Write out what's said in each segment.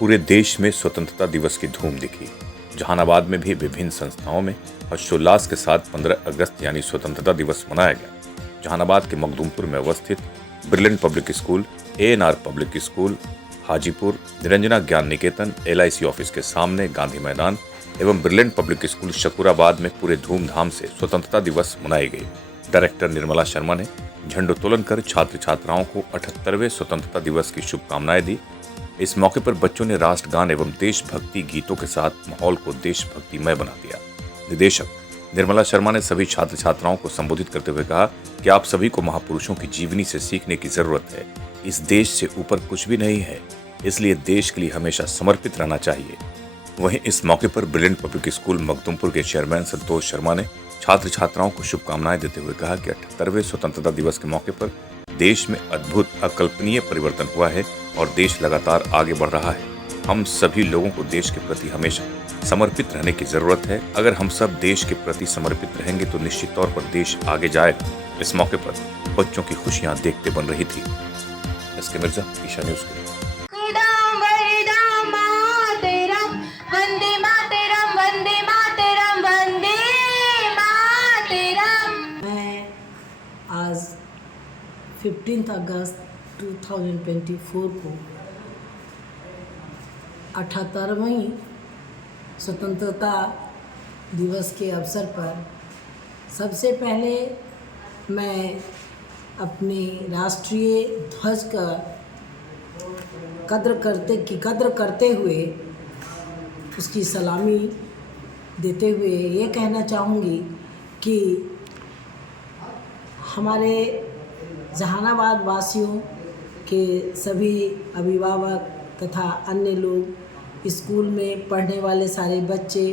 पूरे देश में स्वतंत्रता दिवस की धूम दिखी। जहानाबाद में भी विभिन्न संस्थाओं में हर्षोल्लास के साथ 15 अगस्त यानी स्वतंत्रता दिवस मनाया गया। जहानाबाद के मखदूमपुर में अवस्थित brilliant public school, ANR public school, Hajipur, Niranjana ज्ञान निकेतन, LIC ऑफिस के सामने गांधी मैदान एवं ब्रिलियंट पब्लिक स्कूल शकुराबाद में पूरे धूमधाम से स्वतंत्रता दिवस मनाई गई। डायरेक्टर निर्मला शर्मा ने झंडोत्तोलन कर छात्र छात्राओं को 78वें स्वतंत्रता दिवस की शुभकामनाएं दी। इस मौके पर बच्चों ने राष्ट्रगान एवं देशभक्ति गीतों के साथ माहौल को देशभक्तिमय बना दिया। निदेशक निर्मला शर्मा ने सभी छात्र छात्राओं को संबोधित करते हुए कहा कि आप सभी को महापुरुषों की जीवनी से सीखने की जरूरत है। इस देश से ऊपर कुछ भी नहीं है, इसलिए देश के लिए हमेशा समर्पित रहना चाहिए। वहीं इस मौके पर ब्रिलियंट पब्लिक स्कूल मखदूमपुर के चेयरमैन संतोष शर्मा ने छात्र छात्राओं को शुभकामनाएं देते हुए कहा कि 78वें स्वतंत्रता दिवस के मौके पर देश में अद्भुत अकल्पनीय परिवर्तन हुआ है और देश लगातार आगे बढ़ रहा है। हम सभी लोगों को देश के प्रति हमेशा समर्पित रहने की जरूरत है। अगर हम सब देश के प्रति समर्पित रहेंगे तो निश्चित तौर पर देश आगे जाएगा। इस मौके पर बच्चों की खुशियां देखते बन रही थी। SK मिर्जा, ईशा न्यूज़ के लिए। आज 15 अगस्त 2024 को 78वें स्वतंत्रता दिवस के अवसर पर सबसे पहले मैं अपने राष्ट्रीय ध्वज का कद्र करते हुए उसकी सलामी देते हुए ये कहना चाहूँगी कि हमारे जहानाबाद वासियों के सभी अभिभावक तथा अन्य लोग, स्कूल में पढ़ने वाले सारे बच्चे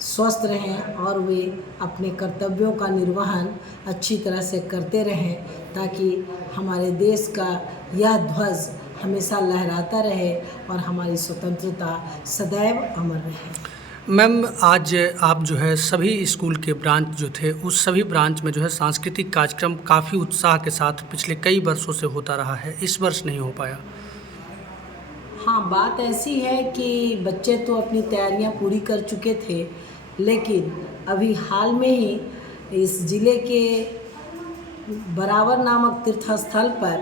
स्वस्थ रहें और वे अपने कर्तव्यों का निर्वहन अच्छी तरह से करते रहें, ताकि हमारे देश का यह ध्वज हमेशा लहराता रहे और हमारी स्वतंत्रता सदैव अमर रहे। मैम, आज आप जो है सभी स्कूल के ब्रांच जो थे उस सभी ब्रांच में जो है सांस्कृतिक कार्यक्रम काफ़ी उत्साह के साथ पिछले कई वर्षों से होता रहा है, इस वर्ष नहीं हो पाया। हाँ, बात ऐसी है कि बच्चे तो अपनी तैयारियां पूरी कर चुके थे, लेकिन अभी हाल में ही इस ज़िले के बरावर नामक तीर्थस्थल पर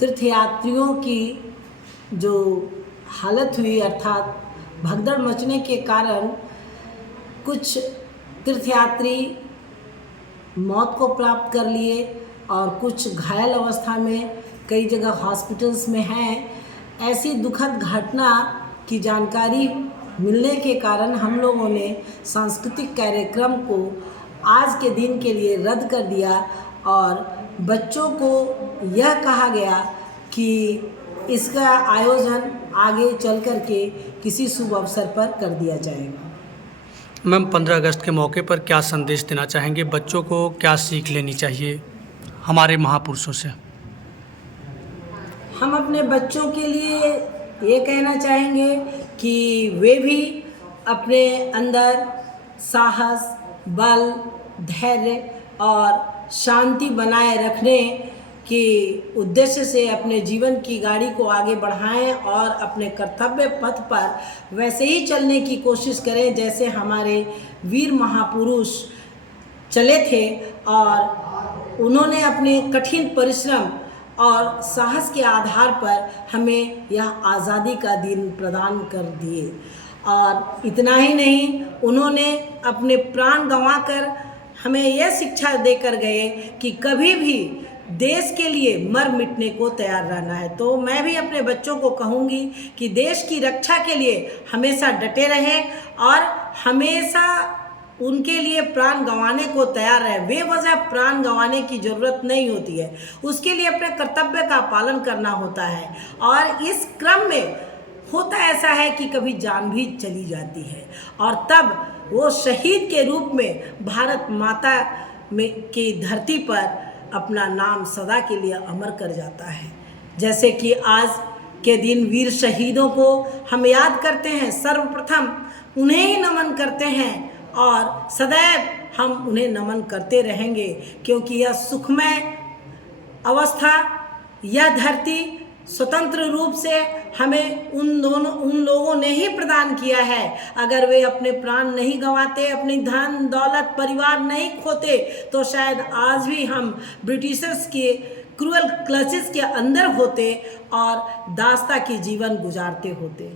तीर्थयात्रियों की जो हालत हुई, अर्थात भगदड़ मचने के कारण कुछ तीर्थयात्री मौत को प्राप्त कर लिए और कुछ घायल अवस्था में कई जगह हॉस्पिटल्स में हैं। ऐसी दुखद घटना की जानकारी मिलने के कारण हम लोगों ने सांस्कृतिक कार्यक्रम को आज के दिन के लिए रद्द कर दिया और बच्चों को यह कहा गया कि इसका आयोजन आगे चल कर के किसी शुभ अवसर पर कर दिया जाएगा। मैम, 15 अगस्त के मौके पर क्या संदेश देना चाहेंगे? बच्चों को क्या सीख लेनी चाहिए हमारे महापुरुषों से? हम अपने बच्चों के लिए ये कहना चाहेंगे कि वे भी अपने अंदर साहस, बल, धैर्य और शांति बनाए रखने के उद्देश्य से अपने जीवन की गाड़ी को आगे बढ़ाएं और अपने कर्तव्य पथ पर वैसे ही चलने की कोशिश करें जैसे हमारे वीर महापुरुष चले थे और उन्होंने अपने कठिन परिश्रम और साहस के आधार पर हमें यह आज़ादी का दिन प्रदान कर दिए। और इतना ही नहीं, उन्होंने अपने प्राण गंवाकर हमें यह शिक्षा देकर गए कि कभी भी देश के लिए मर मिटने को तैयार रहना है। तो मैं भी अपने बच्चों को कहूँगी कि देश की रक्षा के लिए हमेशा डटे रहें और हमेशा उनके लिए प्राण गंवाने को तैयार रहे। बेवजह प्राण गंवाने की ज़रूरत नहीं होती है, उसके लिए अपने कर्तव्य का पालन करना होता है। और इस क्रम में होता ऐसा है कि कभी जान भी चली जाती है और तब वो शहीद के रूप में भारत माता में की धरती पर अपना नाम सदा के लिए अमर कर जाता है। जैसे कि आज के दिन वीर शहीदों को हम याद करते हैं, सर्वप्रथम उन्हें ही नमन करते हैं और सदैव हम उन्हें नमन करते रहेंगे, क्योंकि यह सुखमय अवस्था, यह धरती स्वतंत्र रूप से हमें उन लोगों ने ही प्रदान किया है। अगर वे अपने प्राण नहीं गंवाते, अपनी धन दौलत परिवार नहीं खोते, तो शायद आज भी हम ब्रिटिशर्स के क्रूअल क्लचेस के अंदर होते और दास्ता की जीवन गुजारते होते।